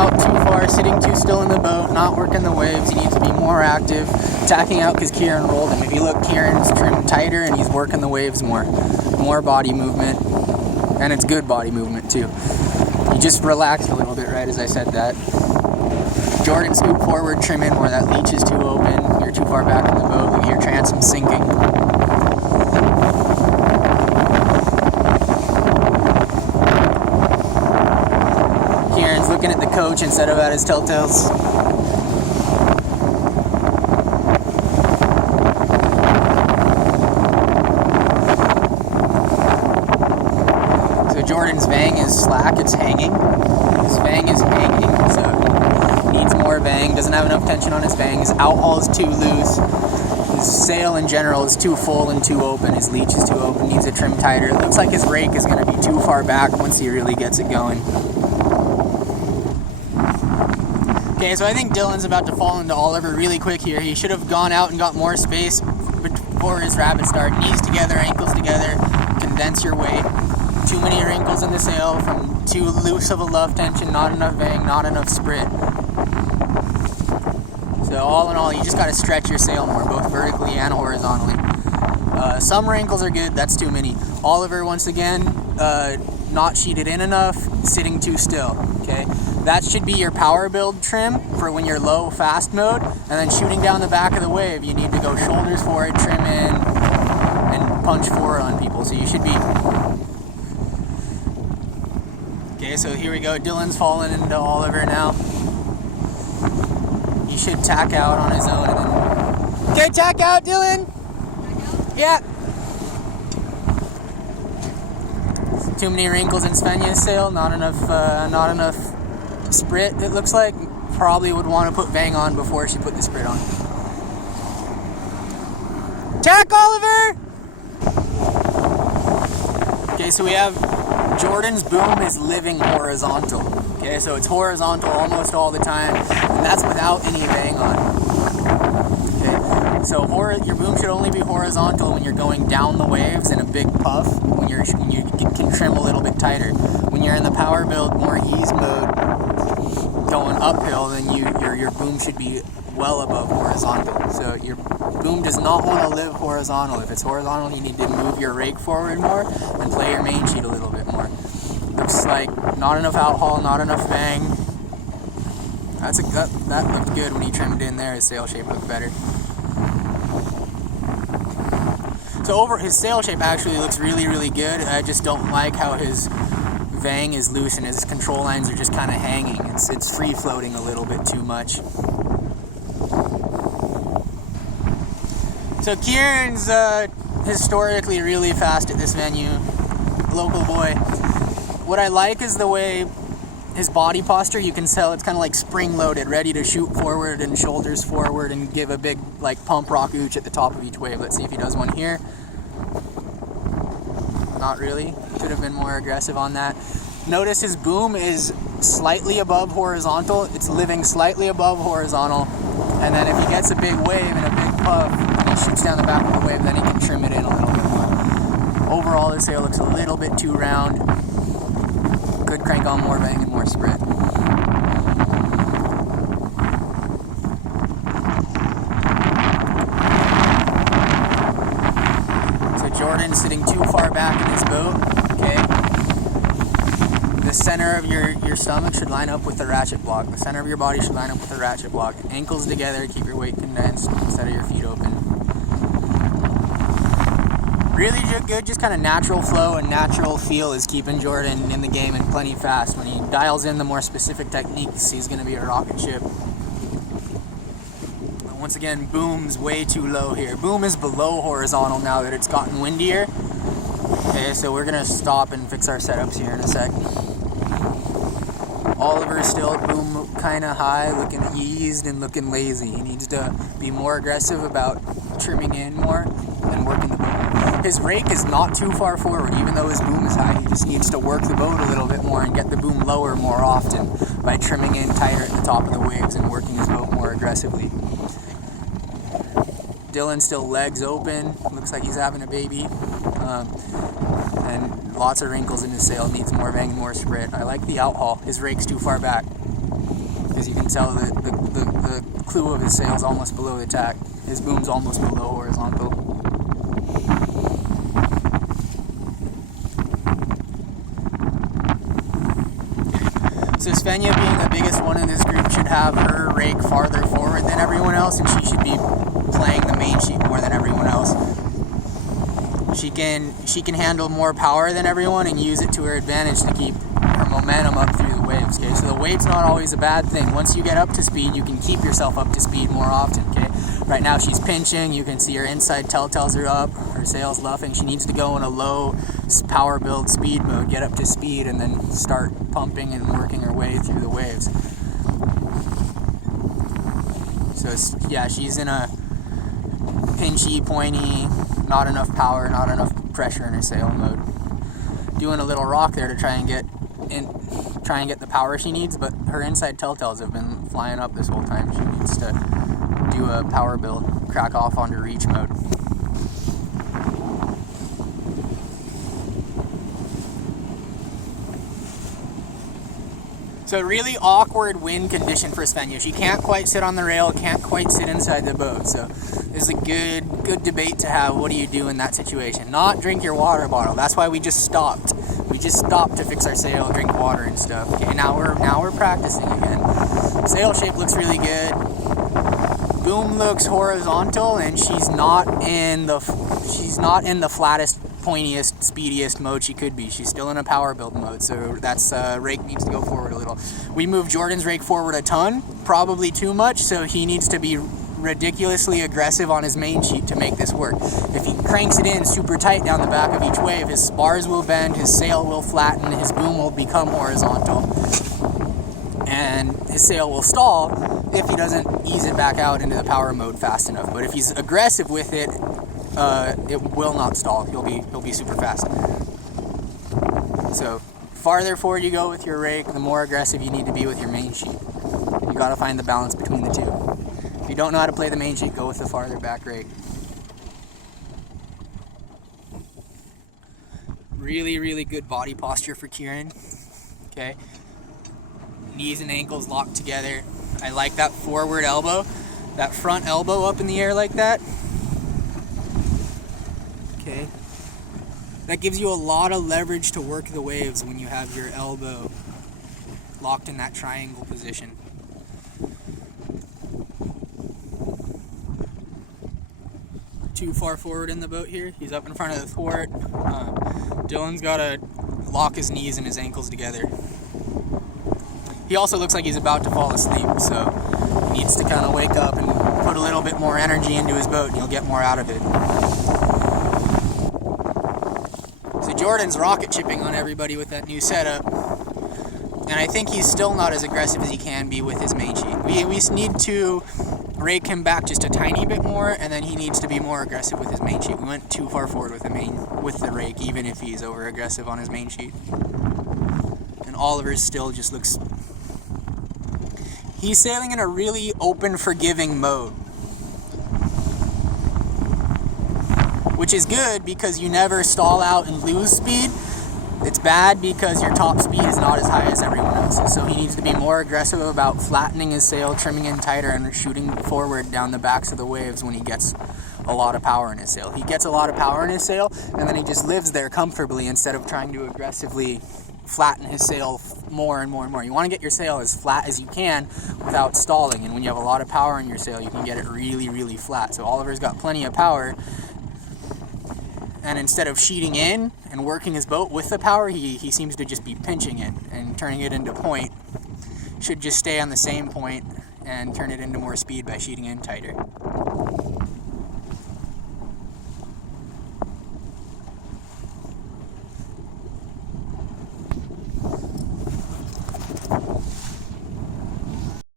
out too far, sitting too still in the boat, not working the waves. He needs to be more active, tacking out because Kieran rolled him. If you look, Kieran's trimmed tighter and he's working the waves more. More body movement, and it's good body movement too. You just relax a little bit, right as I said that. Jordan, scoot forward, trim in where that leech is too open. You're too far back in the boat. Look at your transom sinking. Kieran's looking at the coach instead of at his telltales. So Jordan's vang is slack, it's hanging. His vang is hanging, so needs more vang. Doesn't have enough tension on his vang. His outhaul is too loose. His sail in general is too full and too open. His leech is too open, needs a trim tighter. It looks like his rake is going to be too far back once he really gets it going. Okay, so I think Dylan's about to fall into Oliver really quick here. He should have gone out and got more space before his rapid start. Knees together, ankles together, condense your weight. Too many wrinkles in the sail from too loose of a luff tension, not enough vang, not enough sprit. So all in all, you just got to stretch your sail more, both vertically and horizontally. Some wrinkles are good, that's too many. Oliver, once again, not sheeted in enough, sitting too still, okay? That should be your power build trim for when you're low fast mode, and then shooting down the back of the wave, you need to go shoulders forward, trim in, and punch forward on people. So you should be... Okay, so here we go. Dylan's falling into Oliver now. He should tack out on his own. And then... Okay, tack out, Dylan! Yeah. Too many wrinkles in Svenja's sail, not enough sprit, it looks like. Probably would want to put vang on before she put the sprit on. Tack, Oliver! Okay, so we have Jordan's boom is living horizontal. Okay, so it's horizontal almost all the time, and that's without any vang on. Okay, so your boom should only be horizontal when you're going down the waves in a big puff, when you can trim a little bit tighter. When you're in the power build, more ease mode, going uphill, then your boom should be well above horizontal. So your boom does not want to live horizontal. If it's horizontal, you need to move your rake forward more and play your main sheet a little bit more. Looks like not enough outhaul, not enough vang. That looked good when he trimmed in there. His sail shape looked better. So his sail shape actually looks really, really good. I just don't like how his vang is loose and his control lines are just kind of hanging. It's free floating a little bit too much. So Kieran's historically really fast at this venue, local boy. What I like is the way his body posture, you can tell it's kind of like spring loaded, ready to shoot forward and shoulders forward and give a big like pump rock ooch at the top of each wave. Let's see if he does one here. Not really. Could have been more aggressive on that. Notice his boom is slightly above horizontal. It's living slightly above horizontal. And then if he gets a big wave and a big puff and he shoots down the back of the wave, then he can trim it in a little bit more. Overall, this sail looks a little bit too round. Could crank on more vang and more sprit. Jordan sitting too far back in his boat, okay? The center of your stomach should line up with the ratchet block. The center of your body should line up with the ratchet block. Ankles together, keep your weight condensed instead of your feet open. Really good, just kind of natural flow and natural feel is keeping Jordan in the game and plenty fast. When he dials in the more specific techniques, he's going to be a rocket ship. Once again, boom's way too low here. Boom is below horizontal now that it's gotten windier. Okay, so we're gonna stop and fix our setups here in a sec. Oliver's still at boom kind of high, looking eased and looking lazy. He needs to be more aggressive about trimming in more and working the boom. His rake is not too far forward, even though his boom is high. He just needs to work the boat a little bit more and get the boom lower more often by trimming in tighter at the top of the waves and working his boat more aggressively. Dylan still legs open, looks like he's having a baby, and lots of wrinkles in his sail, needs more vang, more sprit. I like the outhaul, his rake's too far back. because you can tell that the clew of his sail is almost below the tack. His boom's almost below horizontal. So Svenja, being the biggest one in this group, should have her rake farther forward than everyone else, and she should be playing the main sheet more than everyone else. She can handle more power than everyone and use it to her advantage to keep her momentum up through the waves. Okay, so the weight's not always a bad thing. Once you get up to speed, you can keep yourself up to speed more often. Okay, right now she's pinching. You can see her inside telltales are up. Her sail's luffing. She needs to go in a low power build speed mode, get up to speed, and then start pumping and working her way through the waves. So yeah, she's in a pinchy, pointy, not enough power, not enough pressure in her sail mode. Doing a little rock there to try and get the power she needs, but her inside telltales have been flying up this whole time. She needs to do a power build, crack off onto reach mode. So really awkward wind condition for Svenja. She can't quite sit on the rail, can't quite sit inside the boat. So this is a good debate to have. What do you do in that situation? Not drink your water bottle. That's why we just stopped. We just stopped to fix our sail, drink water and stuff. Okay, now we're practicing again. Sail shape looks really good. Boom looks horizontal, and she's not in the flattest, pointiest, speediest mode she could be. She's still in a power build mode, so that's rake needs to go forward a little. We moved Jordan's rake forward a ton, probably too much, so he needs to be ridiculously aggressive on his main sheet to make this work. If he cranks it in super tight down the back of each wave, his spars will bend, his sail will flatten, his boom will become horizontal, and his sail will stall if he doesn't ease it back out into the power mode fast enough. But if he's aggressive with it, it will not stall. He'll be super fast. So farther forward you go with your rake, the more aggressive you need to be with your main sheet. You got to find the balance between the two. If you don't know how to play the main sheet, go with the farther back rake. Really good body posture for Kieran. Okay, knees and ankles locked together. I like that forward elbow, that front elbow up in the air like that. Okay, that gives you a lot of leverage to work the waves when you have your elbow locked in that triangle position. Too far forward in the boat here. He's up in front of the thwart. Dylan's got to lock his knees and his ankles together. He also looks like he's about to fall asleep, so he needs to kind of wake up and put a little bit more energy into his boat, and you'll get more out of it. So Jordan's rocket chipping on everybody with that new setup, and I think he's still not as aggressive as he can be with his main sheet. We need to rake him back just a tiny bit more, and then he needs to be more aggressive with his main sheet. We went too far forward with the rake, even if he's over aggressive on his main sheet. And Oliver still just looks... He's sailing in a really open, forgiving mode, which is good because you never stall out and lose speed. It's bad because your top speed is not as high as everyone else's, so he needs to be more aggressive about flattening his sail, trimming in tighter, and shooting forward down the backs of the waves when he gets a lot of power in his sail. He gets a lot of power in his sail, and then he just lives there comfortably instead of trying to aggressively flatten his sail more and more and more. You want to get your sail as flat as you can without stalling, and when you have a lot of power in your sail, you can get it really flat. So Oliver's got plenty of power, and instead of sheeting in and working his boat with the power, he seems to just be pinching it and turning it into point. Should just stay on the same point and turn it into more speed by sheeting in tighter.